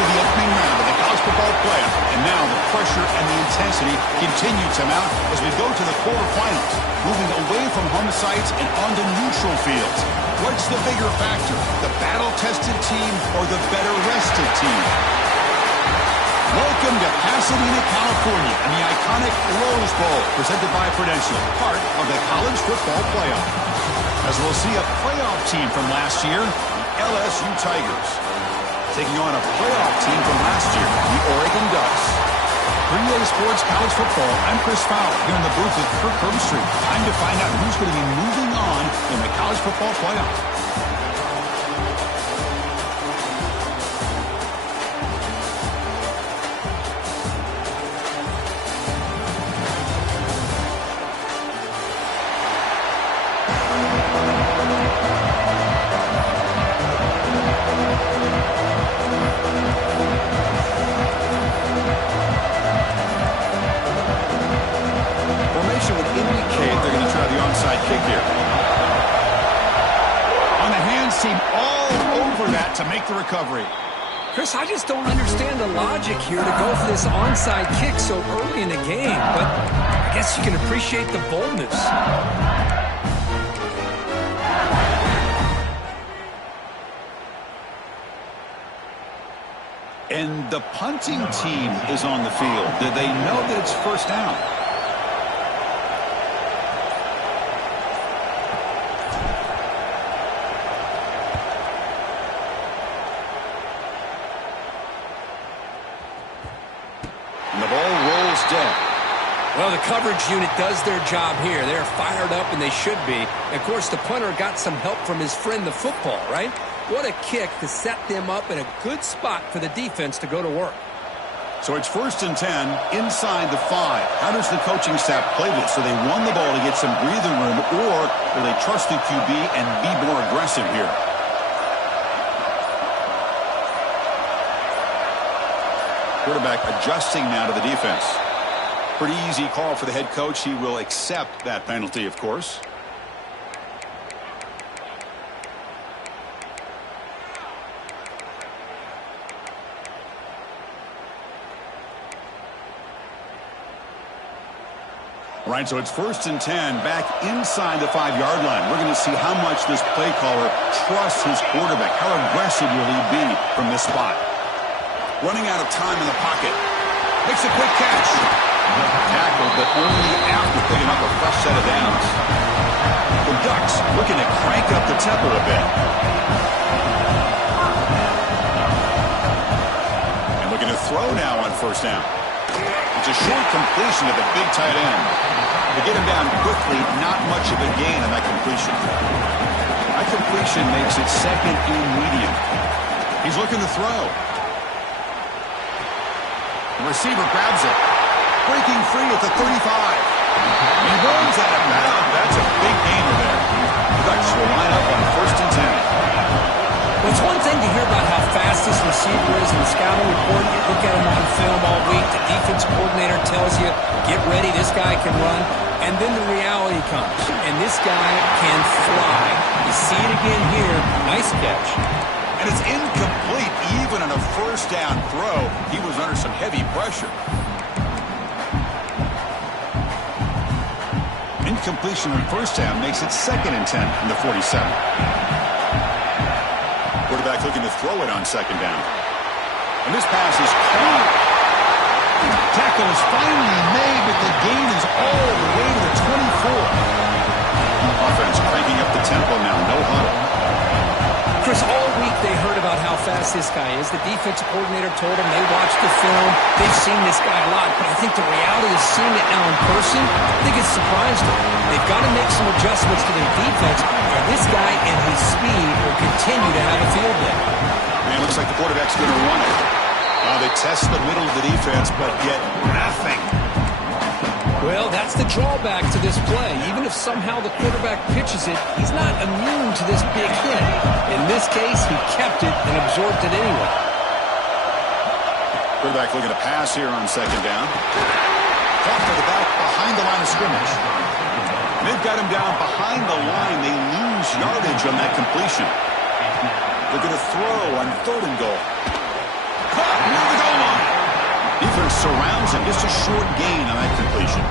through the opening round of the college football playoff, and now the pressure and the intensity continue to mount as we go to the quarterfinals, moving away from home sites and onto neutral fields. What's the bigger factor, the battle-tested team or the better-rested team? Welcome to Pasadena, California, and the iconic Rose Bowl, presented by Prudential, part of the college football playoff. As we'll see a playoff team from last year, the LSU Tigers, taking on a playoff team from last year, the Oregon Ducks. For EA Sports College Football, I'm Chris Fowler, here in the booth with Kirk Herbstreit. Time to find out who's going to be moving on in the college football playoff. To make the recovery. Chris, I just don't understand the logic here to go for this onside kick so early in the game, but I guess you can appreciate the boldness. And the punting team is on the field. Did they know that it's first down? Well, the coverage unit does their job here. They're fired up, and they should be. And of course, the punter got some help from his friend, the football, right? What a kick to set them up in a good spot for the defense to go to work. So it's 1st and 10 inside the 5. How does the coaching staff play this? So they won the ball to get some breathing room, or will they trust the QB and be more aggressive here? Quarterback adjusting now to the defense. Pretty easy call for the head coach. He will accept that penalty, of course. All right, so it's 1st and 10 back inside the 5-yard line. We're going to see how much this play caller trusts his quarterback. How aggressive will he be from this spot? Running out of time in the pocket. Makes a quick catch. Tackle, but only after picking up a fresh set of downs. The Ducks looking to crank up the tempo a bit. And looking to throw now on 1st down. It's a short completion to the big tight end. To get him down quickly, not much of a gain on that completion. That completion makes it 2nd and medium. He's looking to throw. The receiver grabs it. Breaking free at the 35. He runs out of bounds. That's a big gainer there. The Ducks will line up on 1st and 10. Well, it's one thing to hear about how fast this receiver is in the scouting report. You look at him on film all week. The defense coordinator tells you, get ready, this guy can run. And then the reality comes. And this guy can fly. You see it again here. Nice catch. And it's incomplete even on a 1st down throw. He was under some heavy pressure. Incompletion on 1st down makes it 2nd and 10 from the 47. Quarterback looking to throw it on 2nd down. And this pass is caught. Tackle is finally made, but the gain is all the way to the 24. Offense cranking up the tempo now. No huddle. Chris, all week they heard about how fast this guy is. The defensive coordinator told them they watched the film. They've seen this guy a lot, but I think the reality is seeing it now in person, I think it's surprised them. They've got to make some adjustments to their defense, or this guy and his speed will continue to have a field day. Man, looks like the quarterback's going to run it. They test the middle of the defense, but get nothing. Well, that's the drawback to this play. Even if somehow the quarterback pitches it, he's not immune to this big hit. In this case, he kept it and absorbed it anyway. Quarterback looking to pass here on 2nd down. Caught to the back behind the line of scrimmage. They've got him down behind the line. They lose yardage on that completion. They're going to throw on 3rd and goal. Caught near the goal line. Defense surrounds him. Just a short gain on that completion.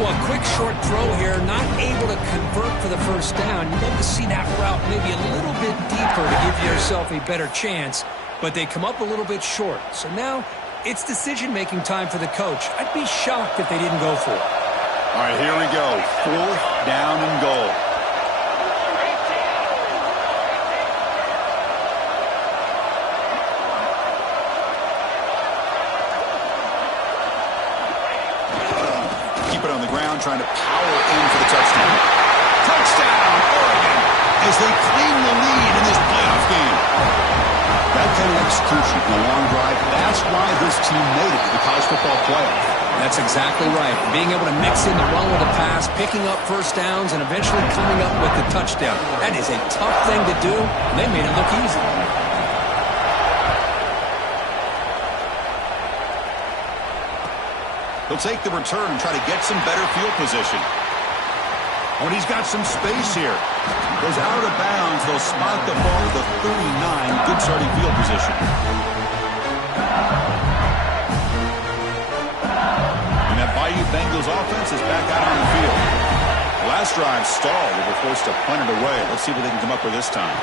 Well, a quick short throw here, not able to convert for the first down. You'd love to see that route maybe a little bit deeper to give yourself a better chance, but they come up a little bit short. So now it's decision-making time for the coach. I'd be shocked if they didn't go for it. All right, here we go. 4th down and goal. On the ground, trying to power in for the touchdown. Touchdown, Oregon, as they claim the lead in this playoff game. That kind of execution in a long drive, that's why this team made it to the college football playoff. That's exactly right. Being able to mix in the run with the pass, picking up first downs, and eventually coming up with the touchdown. That is a tough thing to do, and they made it look easy. He'll take the return and try to get some better field position. Oh, and he's got some space here. Goes out of bounds. They'll spot the ball at the 39. Good starting field position. And that Bayou Bengals offense is back out on the field. The last drive stalled. They were forced to punt it away. Let's see what they can come up with this time.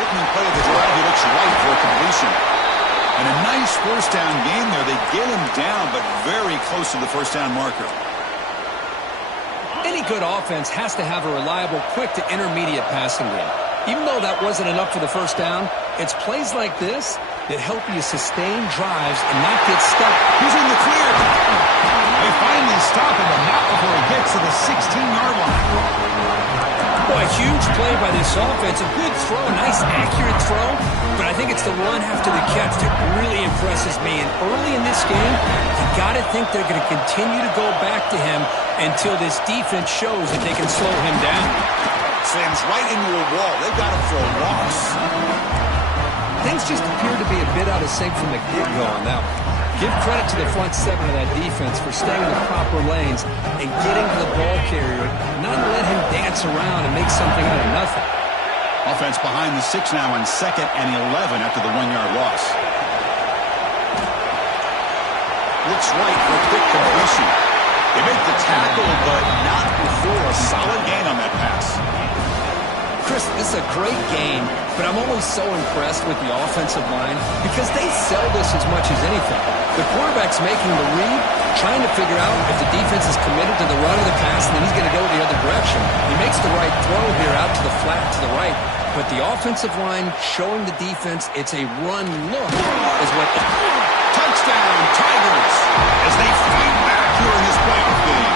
Opening play of the drive. He looks right for a completion. And a nice first down game there. They get him down, but very close to the first down marker. Any good offense has to have a reliable, quick to intermediate passing game. Even though that wasn't enough for the first down, it's plays like this that help you sustain drives and not get stuck. He's in the clear. They finally stop him, but not before he gets to the 16-yard line. Boy, a huge play by this offense. A good throw, a nice accurate throw. But I think it's the run after the catch that really impresses me. And early in this game, you got to think they're going to continue to go back to him until this defense shows that they can slow him down. Slams right into a wall. They've got him for a loss. Things just appear to be a bit out of sync from the get-go on that one. Give credit to the front seven of that defense for staying in the proper lanes and getting to the ball carrier, not let him dance around and make something out of nothing. Offense behind the 6 now on 2nd and 11 after the 1-yard loss. Looks right for a quick completion. They make the tackle, but not before a solid gain on that pass. Chris, this is a great game, but I'm always so impressed with the offensive line because they sell this as much as anything. The quarterback's making the read, trying to figure out if the defense is committed to the run or the pass, and then he's going to go the other direction. He makes the right throw here out to the flat to the right, but the offensive line showing the defense it's a run look is what... Touchdown, Tigers, as they fight back here in this playoff game.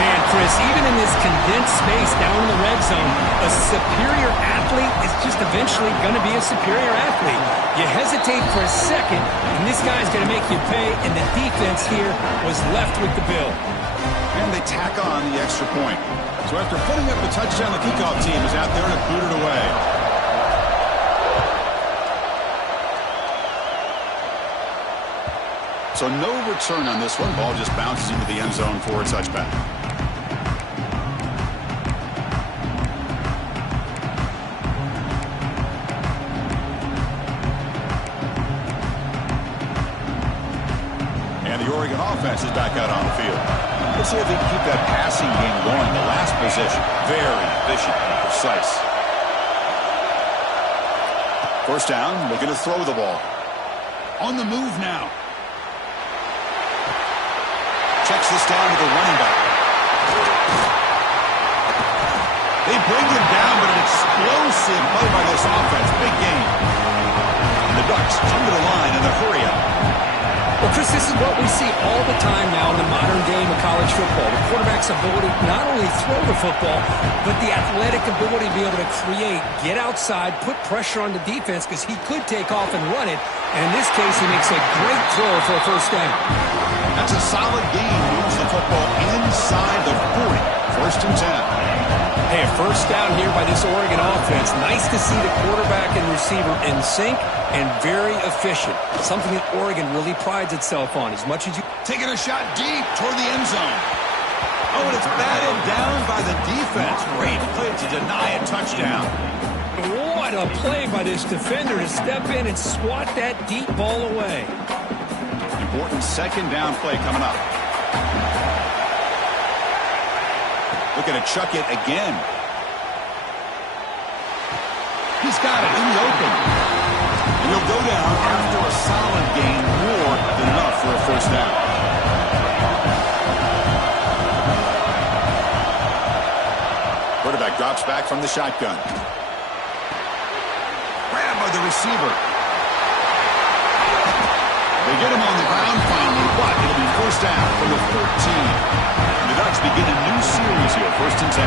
Man, Chris, even in this condensed space down in the red zone, a superior athlete is just eventually going to be a superior athlete. You hesitate for a second, and this guy's going to make you pay, and the defense here was left with the bill. And they tack on the extra point. So after putting up the touchdown, the kickoff team is out there to boot it away. So no return on this one. Ball just bounces into the end zone for a touchback. And the Oregon offense is back out on the field. Let's see if they can keep that passing game going. The last possession, very efficient and precise. First down, looking to throw the ball. On the move now. Checks this down to the running back. They bring him down, but an explosive play by this offense. Big game. And the Ducks come to the line in the hurry up. Well, Chris, this is what we see all the time now in the modern game of college football. The quarterback's ability to not only throw the football, but the athletic ability to be able to create, get outside, put pressure on the defense because he could take off and run it. And in this case, he makes a great throw for a first down. That's a solid gain. Moves the football inside the 40. First and 10. Hey, a first down here by this Oregon offense. Nice to see the quarterback and receiver in sync and very efficient. Something that Oregon really prides itself on as much as you... Taking a shot deep toward the end zone. Oh, and it's batted down by the defense. Great play to deny a touchdown. What What a play by this defender to step in and swat that deep ball away. Important second down play coming up. Looking to chuck it again. He's got it in the open. And he'll go down after a solid gain, more than enough for a first down. Quarterback drops back from the shotgun. Grabbed by the receiver. They get him on the ground finally, but it'll be first down from the 14. And the Ducks begin a new series here, 1st and 10.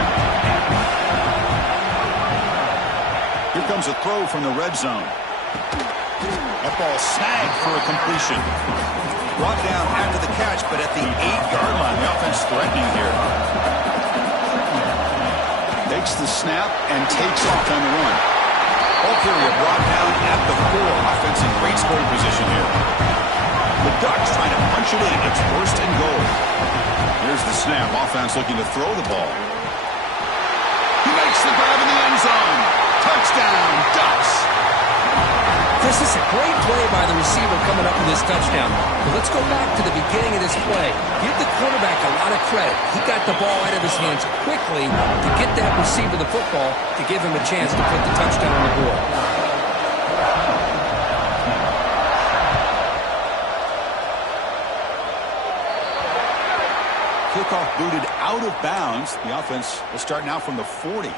Here comes a throw from the red zone. That ball snagged for a completion. Brought down after the catch, but at the 8-yard line, the offense threatening here. Takes the snap and takes off on the run. Ball carrier brought down at the 4. Offense in great scoring position here. The Ducks trying to punch it in. It's 1st and goal. Here's the snap. Offense looking to throw the ball. He makes the grab in the end zone. Touchdown, Ducks. This is a great play by the receiver coming up with this touchdown. But let's go back to the beginning of this play. Give the quarterback a lot of credit. He got the ball out of his hands quickly to get that receiver the football to give him a chance to put the touchdown on the board. Kickoff booted out of bounds. The offense will start now from the 40.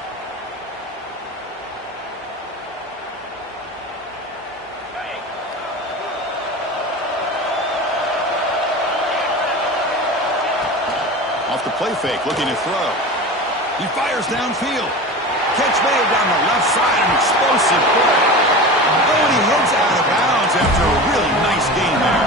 Off the play fake, looking to throw. He fires downfield. Catch made down the left side, an explosive play. Oh, and he heads out of bounds after a really nice game there.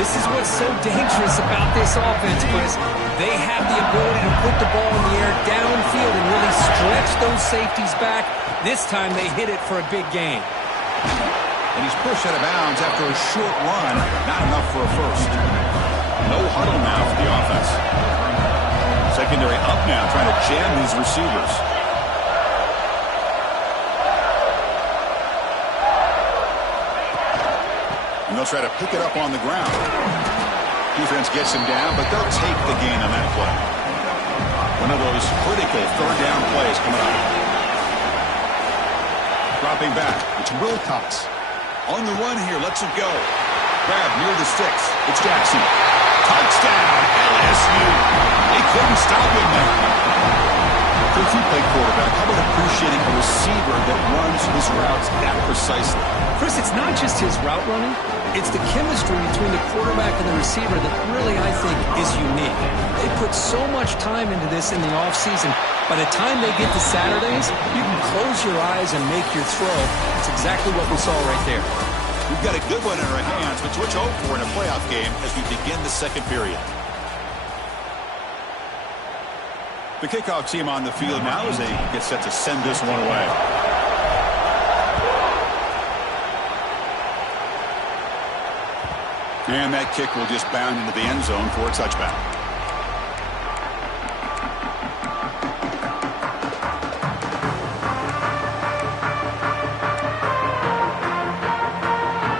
This is what's so dangerous about this offense, Chris. They have the ability to put the ball in the air downfield and really stretch those safeties back. This time they hit it for a big gain. And he's pushed out of bounds after a short run. Not enough for a first. No huddle now for the offense. Secondary up now, trying to jam these receivers. And they'll try to pick it up on the ground. Defense gets him down, but they'll take the gain on that play. One of those critical third down plays coming up. Dropping back, it's Wilcox. On the run here, lets it go. Grab near the sticks. It's Jackson. Touchdown, LSU. They couldn't stop him there. If you play quarterback, how about appreciating a receiver that runs his routes that precisely? Chris, it's not just his route running. It's the chemistry between the quarterback and the receiver that really, I think, is unique. They put so much time into this in the offseason. By the time they get to Saturdays, you can close your eyes and make your throw. It's exactly what we saw right there. We've got a good one in our hands, which we'll hope for in a playoff game as we begin the second period. The kickoff team on the field now as they get set to send this one away. And that kick will just bound into the end zone for a touchback.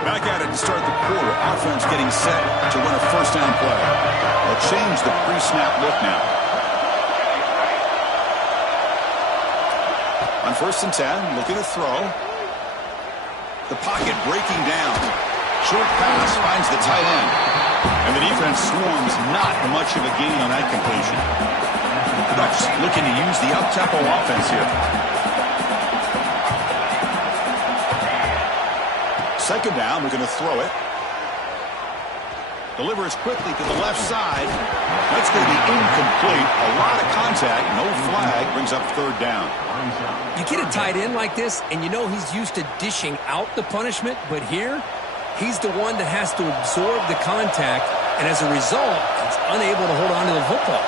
Back at it to start the quarter. Offense getting set to run a first down play. They'll change the pre-snap look now. On 1st and 10, looking to throw. The pocket breaking down. Short pass finds the tight end. And the defense swarms, not much of a gain on that completion. The Ducks looking to use the up-tempo offense here. Second down, we're going to throw it. Delivers quickly to the left side. That's going to be incomplete. A lot of contact, no flag, brings up third down. You get a tight end like this, and you know he's used to dishing out the punishment, but here, he's the one that has to absorb the contact, and as a result, he's unable to hold on to the football.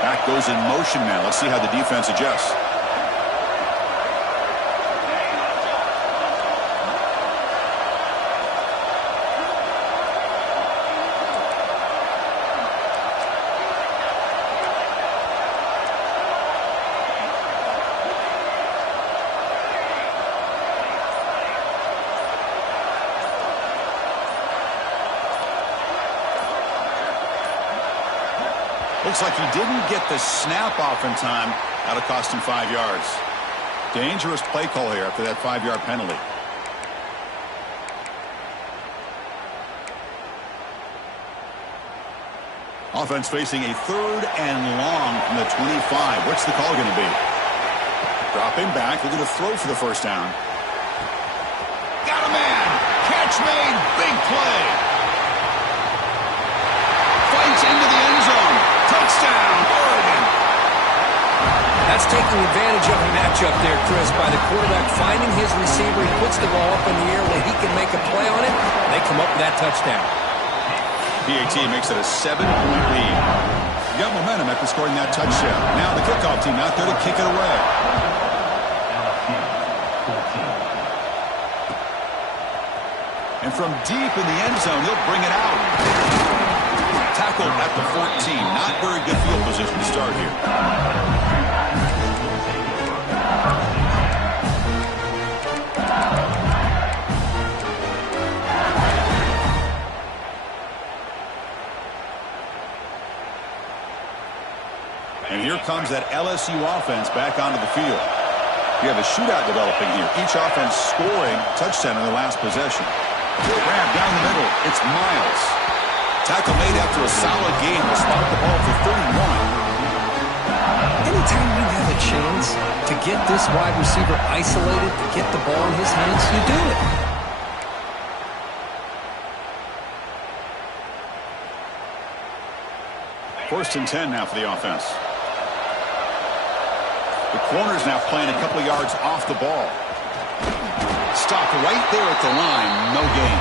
Back goes in motion now. Let's see how the defense adjusts. Looks like he didn't get the snap off in time. That'll cost him 5 yards. Dangerous play call here after that 5-yard penalty. Offense facing a 3rd and long from the 25. What's the call going to be? Dropping back. They're going to throw for the first down. Got a man. Catch made. Big play. Fights into the end zone. Touchdown, Oregon. That's taking advantage of a matchup there, Chris, by the quarterback finding his receiver. He puts the ball up in the air where he can make a play on it. They come up with that touchdown. PAT makes it a 7-point lead. You got momentum after scoring that touchdown. Now the kickoff team out there to kick it away. And from deep in the end zone, he'll bring it out. Tackled at the 14. Not very good field position to start here. And here comes that LSU offense back onto the field. We have a shootout developing here. Each offense scoring touchdown in their last possession. Grab down the middle. It's Miles. Tackle made after a solid game to spot the ball for 31. Anytime you have a chance to get this wide receiver isolated, to get the ball in his hands, you do it. First and 10 now for the offense. The corner's now playing a couple yards off the ball. Stopped right there at the line. No gain.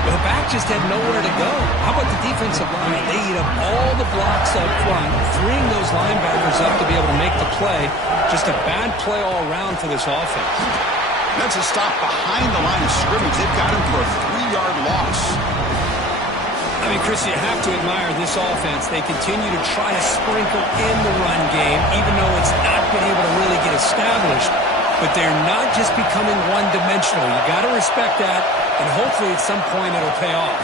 The back just had nowhere to go. How about the defensive line? They eat up all the blocks up front, freeing those linebackers up to be able to make the play. Just a bad play all around for this offense. That's a stop behind the line of scrimmage. They've got him for a 3-yard loss. I mean, Chris, you have to admire this offense. They continue to try to sprinkle in the run game, even though it's not been able to really get established. But they're not just becoming one-dimensional. You got to respect that, and hopefully at some point it'll pay off.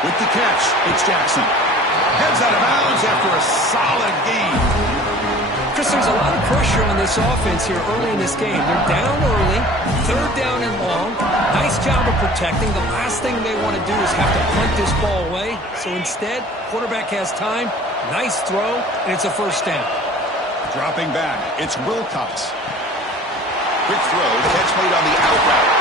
With the catch, it's Jackson. Heads out of bounds after a solid game. Chris, there's a lot of pressure on this offense here early in this game. They're down early, 3rd down and long. Nice job of protecting. The last thing they want to do is have to punt this ball away. So instead, quarterback has time, nice throw, and it's a first down. Dropping back, it's Wilcox. Quick throw, catch made on the out route.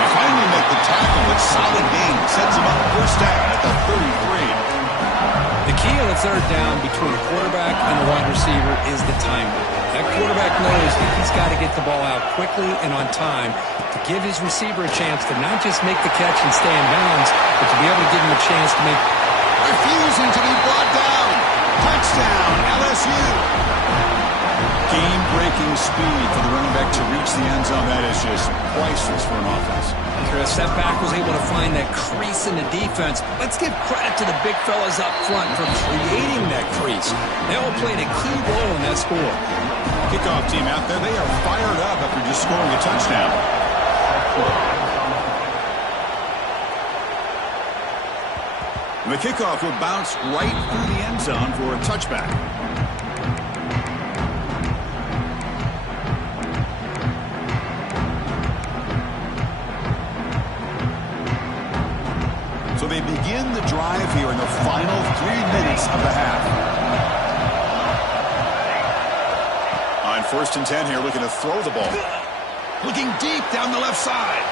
They finally make the tackle with solid gain. Sets him up first down at the 33. The key on the 3rd down between a quarterback and a wide receiver is the timing. That quarterback knows that he's got to get the ball out quickly and on time to give his receiver a chance to not just make the catch and stay in bounds, but to be able to give him a chance to make... Refusing to be brought down. Touchdown, LSU. Game-breaking speed for the running back to reach the end zone. That is just priceless for an offense. Chris, that back was able to find that crease in the defense. Let's give credit to the big fellas up front for creating that crease. They all played a key role in that score. Kickoff team out there, they are fired up after just scoring a touchdown. And the kickoff will bounce right through the end zone for a touchback. So they begin the drive here in the final 3 minutes of the half. On 1st and 10 here, looking to throw the ball. Looking deep down the left side.